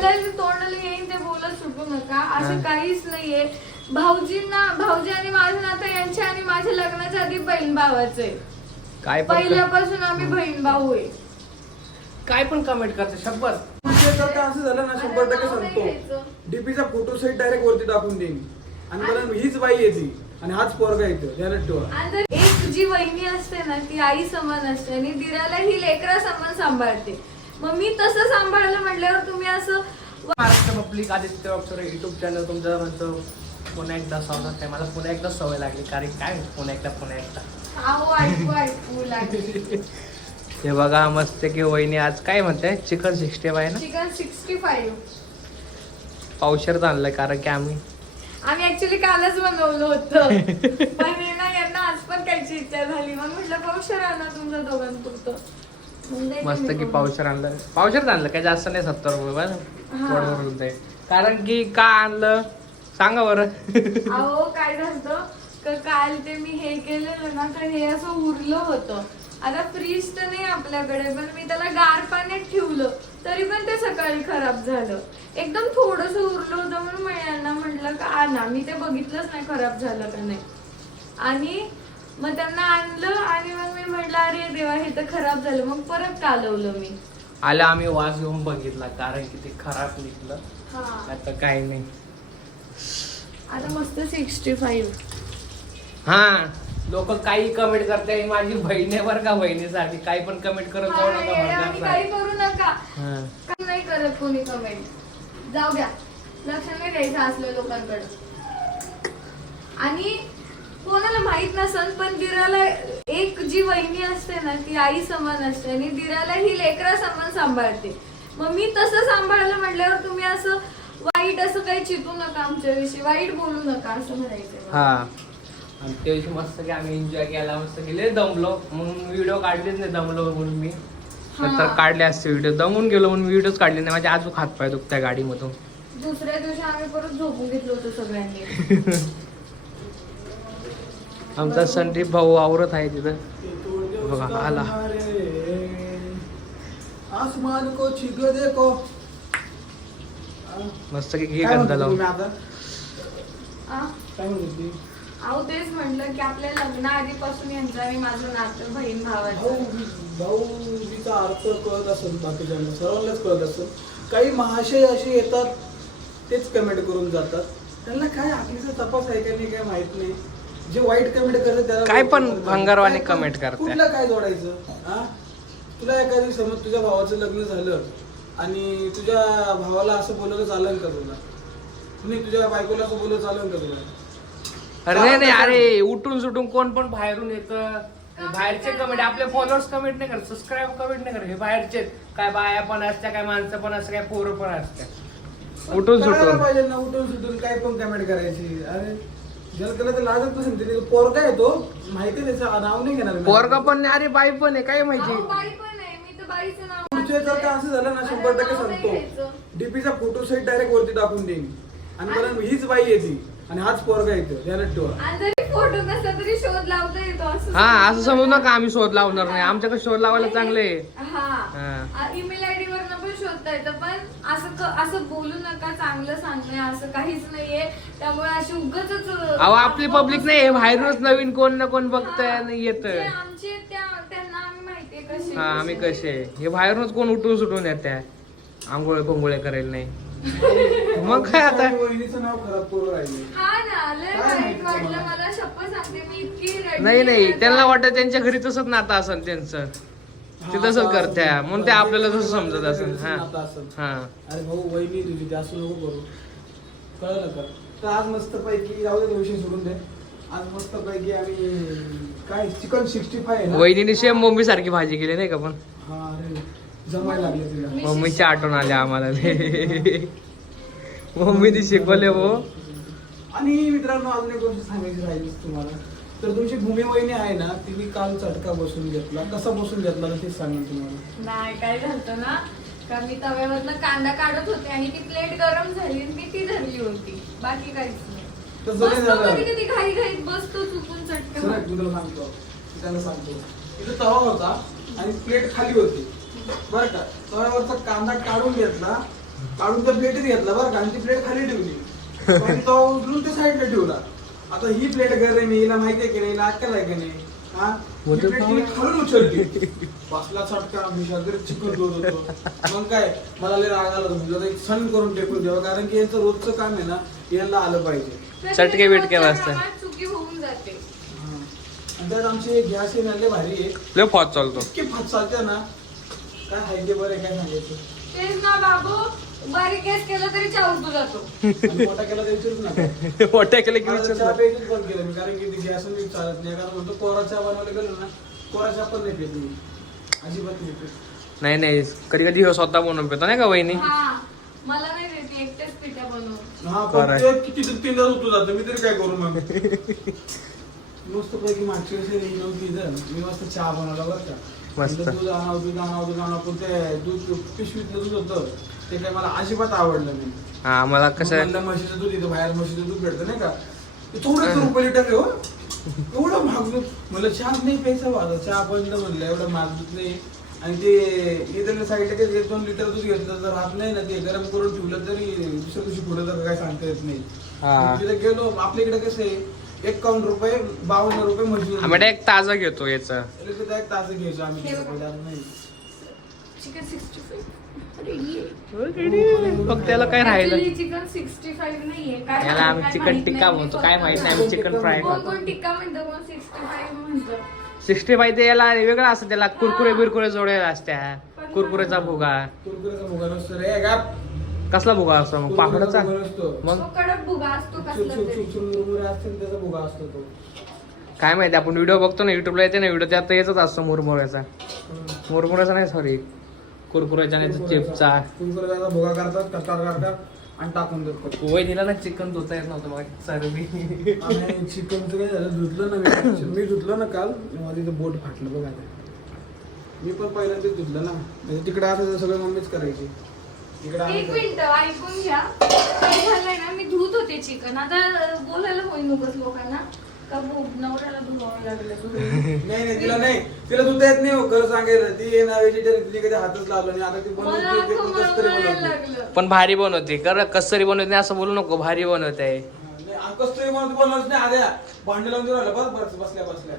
बोलायचं तोंडाला येईन ते बोलत सुटू नका. असं. काहीच नाहीये. भाऊजींना भाऊजी आणि माझं नातं यांच्या आणि माझ्या लग्नाच्या आधी बहीण भावाचं. आहे काय पण पहिल्यापासून आम्ही बहीण भाऊ आहे. काय पण कमेंट करते जर का असं झालं ना शंभर टक्के सांगतो. डीपीचा फोटो सेट डायरेक्ट वरती टाकून देईन. आणि मला हीच बाई येते. आणि हाच पोरगा येतो ध्यानात ठेवा. आणि जर एक जी वहिनी असते ना ती आई समान असते आणि दिराला ही लेकरा समान सांभाळते. मग मी तसं सांभाळलं म्हटल्यावर तुम्ही असं महाराष्ट्र पब्लिक आदित्य अक्षर युट्यूब चॅनल तुमचं म्हणतो पुन्हा एकदा स्वागत आहे. मला पुन्हा एकदा सवय लागली कारण काय? पुन्हा एकदा पुन्हा एकदा. हे बघा मस्त की वहिनी आज काय म्हणते चिकन सिक्स्टी फाय ना? चिकन सिक्स्टी फाईव्ह पावशेर आणलंय कारण की आम्ही आम्ही ऍक्च्युली कालच बनवलं होतं. पण ना यांना आज पण खायची इच्छा झाली. मग म्हटलं पावशेर आणा तुमच्या दोघांपुरतं. मस्त की. पावशेर आणलं. पावशेर आणलं काय जास्त नाही सत्तर रुपये बरं. भरून जाईल. कारण की का आणलं? सांगा बरं. अहो काय झालं काल ते मी हे केलेलं ना तर हे असं उरलं होतं. आता फ्रीज तर नाही आपल्याकडे पण मी त्याला गार पाण्यात ठेवलं. तरी पण ते सकाळी खराब झालं. एकदम थोडस उरलं होतं म्हणून मी यांना म्हटलं का आणा. मी ते बघितलंच नाही खराब झालं का नाही. आणि मग त्यांना आणलं आणि मग मी म्हटलं अरे देवा हे तर खराब झालं. मग परत कालवलं मी. आलं आम्ही वास घेऊन बघितला कारण की ते खराब निघलं. हा. आता काही नाही. आता मस्त सिक्स्टी फाईव्ह हा. लोक काही कमेंट करते माझी बहीण आहे बरं का बहिणीसाठी काही पण कमेंट करत जाऊ नका काही. करू नका. हा. काही नाही करत कोणी कमेंट जाऊ द्या. लक्ष नाही द्यायचं असल्या लोकांकडे. आणि कोणाला माहीत नसन पण दिराला एक जी वहिनी असते ना ती आई समान असते आणि दिराला ही लेकरा समान सांभाळते. मग मी तसं सांभाळलं म्हटल्यावर तुम्ही असं वाईट असं काही चितू नका आमच्याविषयी वाईट बोलू नका असं म्हणायचं. हा. आणि त्या दिवशी मस्त की आम्ही एन्जॉय केला मस्त गेले दमलो. म्हणून व्हिडिओ काढलेच नाही दमलो म्हणून मी. नंतर. काढले असते व्हिडिओ दमून गेलो म्हणून व्हिडिओच काढले नाही. माझ्या आजू हात पाय दुखत्या गाडीमधून. दुसऱ्या दिवशी आम्ही परत झोपून घेतलो होतो सगळ्यांनी. आमचा संदीप भाऊ आवरत आहे तिथं. बघा, आला. आसमान को छिग देखो. मस्त की घे काय गंधा लावून. आता? आ? काय म्हणत होती? अहो तेच म्हटलं की आपल्या लग्ना आधीपासून यांचं आणि माझं नातं बहीण भाऊ भावाचं भाऊजीचा अर्थ कळत असेल बाकीच्यांना सर्वांनाच कळत असेल. काही महाशय असे येतात तेच कमेंट करून जातात. त्यांना काय आपलीचा तपास आहे का नाही काय माहीत नाही. जे वाईट कमेंट करतात त्याला काय पण पण- comment करतात. कुठलं काय जोडायचं? हा? तुला एखादी समज तुझ्या भावाचं लग्न झालं आणि तुझ्या भावाला असं बोलवलं चालेल का तुला? तुम्ही तुझ्या बायकोला असं बोलवलं चालेल का तुला? अरे नाही नाही अरे उठून सुटून कोण पण बाहेरून येतं. बाहेरचे कमेंट आपले फॉलोअर्स कमेंट नाही करत. सबस्क्राईब कमेंट नाही करत. हे बाहेरचे काय बाया पण असत्या काय माणसं पण असतं काय पोरं पण असत्या. उठून करायला सुटून. पाहिजे ना उठून सुटून काय पण कमेंट करायची. अरे ज्याला त्याला तर लाजत नसेल तिथे पोरगा येतो माहिती आहे त्याचं नाव नाही घेणार. पोरगा पण नाही अरे बाई पण आहे काय माहिती? बाई पण आहे मी तर बाईचं नाव पुढच्या जर का असं झालं ना शंभर टक्के सांगतो. डीपीचा फोटो सेट डायरेक्ट वरती टाकून देईन. आणि मला हीच बाई येते. आणि हाच पोरगा येतो ध्यानात ठेवा. आणि जरी फोटो नसला तरी शोध लावता येतो असं हा असं समजू नका. आम्ही शोध लावणार नाही. आमच्याकडे शोध लावायला चांगले हा. हा. ईमेल आयडी वरनं पण शोधता येतं पण असं बोलू नका चांगलं सांगणं असं काहीच नाहीये. त्यामुळे अशी उगाच अहो आपली पब्लिक नाही हे बाहेरूनच नवीन कोण ना कोण बघतंय येत आमचे त्या- त्यांना आम्ही माहितीये कसे हा आम्ही कसे. हे बाहेरूनच कोण उठून सुटून येत्या? आंघोळे पंगोळे करेल नाही. मग काय आता? वहिनीचं नाव खराब करून राहिले. हा ना लय काय वाईट माहिती वाटलं तुम्हाला? मला शपथ सांगते मी इतकी रडली नाही नाही त्यांना वाटत त्यांच्या घरी तसंच नातं असेल त्यांचं. ते तसंच करत्या. म्हणून ते आपल्याला तसं समजत असेल. हा. हा. अरे भाऊ वहिनी तुझी जास्त नको करू. कळलं का? तर आज मस्त पैकी जाऊ दे विषय सोडून दे. आज मस्त पैकी आम्ही काय चिकन सिक्स्टी फाय वहिनीने सेम मम्मी सारखी भाजी केली नाही का पण? हा अरे जमायला लागले तिला. मी मम्मीची आठवण आली आम्हाला. मम्मीने शिकवले हो. आणि मित्रांनो अजून एक गोष्ट सांगायची राहिली तुम्हाला. तर तुमची भूमी वहिनी आहे ना तिने काल चटका बसून घेतला. कसा बसून घेतला ना ते सांगेन तुम्हाला. नाही काय झालं ना का मी तव्यावरनं कांदा काढत होते आणि ती प्लेट गरम झाली आणि मी ती धरली होती. बाकी काहीच नाही. तर जरी बसतो झालं. कधी कधी घाई घाईत बसतो चुकून. मी तुला सांगतो. मी त्याला सांगतो. इथं तवा होता आणि प्लेट खाली होती. बरं का? तव्यावरचा कांदा काढून घेतला. काढून त्या प्लेटीत घेतला बरं का? आणि ती प्लेट खाली ठेवली. आणि तो उचलून त्या साईडला ठेवला. आता ही प्लेट घर मी हिला माहिती आहे की नाही हिला अक्कल आहे की नाही? हा? ही होतं plate तिने खालून उचलली. बसला चटका मी सगळं चिकन होतो. मग काय मला लय राग आला होता. म्हणजे एक सण करून टेकून ठेवा कारण की यांचं रोजचं काम आहे ना यांना आलं पाहिजे. चटके बिटके वाजता. चुकी होऊन जाते. हा. आणि त्यात आमचे गॅस येणारे भारी आहे. लय फॉज चालतो. इतके फाट चालते ना. काय हायदे बरं काय सांगायचं तेच ना बाबू. बारीक केस केलं तरी जातो. आणि मोठा केला तर विचारूच नका. मोठ्या केले की विचार प्यायचंच बंद केलं मी कारण की गॅस चालत नाही. कारण म्हणतो कोरा चहा बनवायला गेलो ना कोरा चहा पण नाही पित मी. अजिबात नाही पित. नाही नाही. कधी कधी ह्यो स्वतः बनवून पेतो नाही का वहिनी? हा. मला नाही देते एकटेच पिठ्या बनवून. हा पण आहे. ते किती तर तीनदा जातं. मी तरी काय करू मग? मस्त पैकी मागची वर्षी नाही नव्हती इथं. मी मस्त चहा बनवला बरं का. मस्त. म्हणलं दूध आणावं दूध आणावं दूध आणावं पण ते दूध पिशवीतलं दूध होतं. ते काय मला अजिबात आवडलं नाही. हा मला कसं म्हणलं म्हशीचं दूध इथं बाहेर म्हशीचं दूध भेटतं नाही का? ते थोडं रुपये लिटर आहे हो. एवढं महाग दूध म्हणलं चहा नाही प्यायचा माझा चहा बंद म्हणलं एवढं महाग दूध नाही. आणि ते साईडला काही एक दोन लिटर दूध घेतलं तर राहत नाही ना ते गरम करून ठेवलं तरी दुसऱ्या दिवशी पुढे तर काय सांगता येत नाही. हा. तिथे गेलो आपल्या इकडे कसं आहे एकावन्न रुपये बावन्न रुपये आम्ही डायरेक्ट ताजा घेतो याच. एक तास घ्यायचो आम्ही. चिकन सिक्स्टी फक्त त्याला काय राहिलं. चिकन सिक्स्टी फाईव्ह नाहीये. काय याला आम्ही चिकन टिक्का. म्हणतो काय माहीत नाही आम्ही चिकन फ्राय कोण खातो. कोण टिक्का म्हणतो? कोण सिक्स्टी फाईव्ह म्हणतो? सिक्स्टी फाय ते याला वेगळं असतं त्याला. कुरकुरे बिरकुरे जोडेल असत्या. कुरकुरेचा भुगा. कुरकुऱ्याचा भुगा नसतो रे. गाप. कसला भुगा असतो? मग पापडाचा मग? तो कडक भुगा असतो कसला चुक- तरी. चुक- चुक- मुरमुरे असतील त्याचा भुगा असतो तो. काय माहिती आपण व्हिडिओ बघतो ना युट्यूबला येते ना व्हिडिओ त्यात येतच असतो मुरमुऱ्याचा. मुरमुऱ्याचा नाही सॉरी कुरकुऱ्याचा नाही तर चिपचा. कुरकुऱ्याचा भुगा करतात कटार करतात आणि टाकून देतात वय दिला ना चिकन धुता येत नव्हतं मग चरबी आणि चिकनचं काय झालं धुतलं ना मी धुतलं ना काल माझं इथं बोट फाटलं बघा ते. मी पण पहिल्यांदाच धुतलं ना. म्हणजे तिकडे असं सगळं मम्मीच करायची. एक मिनिट ऐकून घ्या. काय झालंय ना मी धुत होते चिकन. आता बोलायला होईल नुकत लोकांना. नाही नाही तिला नाही. तिला धुता येत नाही हो खरं सांगायला. ती आहे ना व्हेजिटेरियन तिने कधी हातच लावला नाही. आता ती मला बनवते ते पण कसं तरी बनवते. भारी बनवते. कर कसरी बनवते असं बोलू नको भारी बनवते. नाही, आणि कसं तरी बनवते बनवत नाही. आद्या भांडे लावून देऊ राहिला. बस बस बसल्या बसल्या.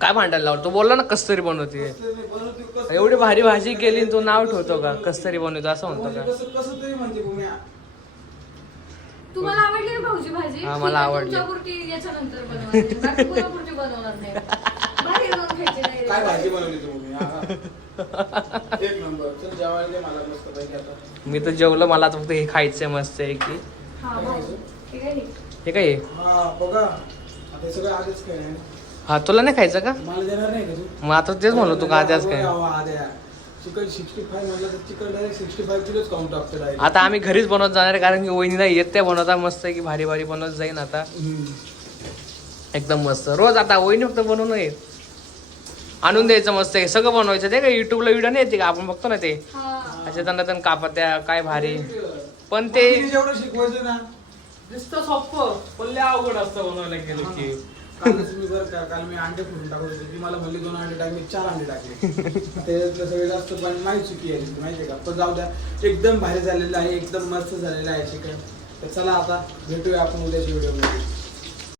काय भांडायला लावतो बोलला ना कसतरी बनवते. कसं तरी बनवते, कसं तरी एवढी भारी भाजी. केली आणि तू नाव ठेवतो का? कसतरी बनवतो असं म्हणतो म्हणजे का? कसं कसं तरी म्हणते भूम्या. तुम्हाला आवडली ना भाऊजी भाजी? हा, मला आवडली. याच्यानंतर बनवायची. बाकी बनवणार नाही. बाहेर जाऊन खायची नाही. काय भाजी बनवली तू भूमी हा, हा. एक नंबर. चल जेवायला दे मला मस्त पैकी आता. मी तर जेवलं मला तर फक्त हे खायचंय मस्त आहे की हा भाऊ. ठीक आहे हे काय आहे? हा बघा. आता हे सगळं आधीच काय आहे. हा तुला नाही खायचं का? मला देणार नाही का तू? मग आता तेच म्हणलो तू का आद्याच काय? आद्या. चिकन सिक्स्टी फाय म्हणलं तर चिकन डायरेक्ट सिक्स्टी फाय किलोच काउंट टाकतो डायरेक्ट आता आम्ही घरीच बनवत जाणार आहे, कारण की वहिनीला येत त्या बनवता मस्त आहे की भारी भारी बनवत जाईन आता. एकदम मस्त. रोज आता वहिनी फक्त बनवून ये. आणून द्यायचं मस्त आहे. सगळं बनवायचं. ते का युट्यूबला व्हिडिओ नाही येते का? आपण बघतो ना ते. हा. अशा त्यांना त्यांना कापत्या काय भारी. पण ते जेवढं शिकवायचं ना. दिसतं सोपं. पण लय अवघड असतं बनवायला गेलं की. कालच बरं का काल मी अंडे फोडून टाकत होते. ती मला म्हणली दोन अंडे टाक. मी चार अंडे टाकले. त्याच्यातलं सगळे जास्त पण नाही चुकी आहे माहिती आहे का? पण जाऊ द्या. एकदम भारी झालेलं आहे एकदम मस्त झालेलं आहे चिकन. तर चला आता भेटूया आपण उद्याच्या व्हिडिओमध्ये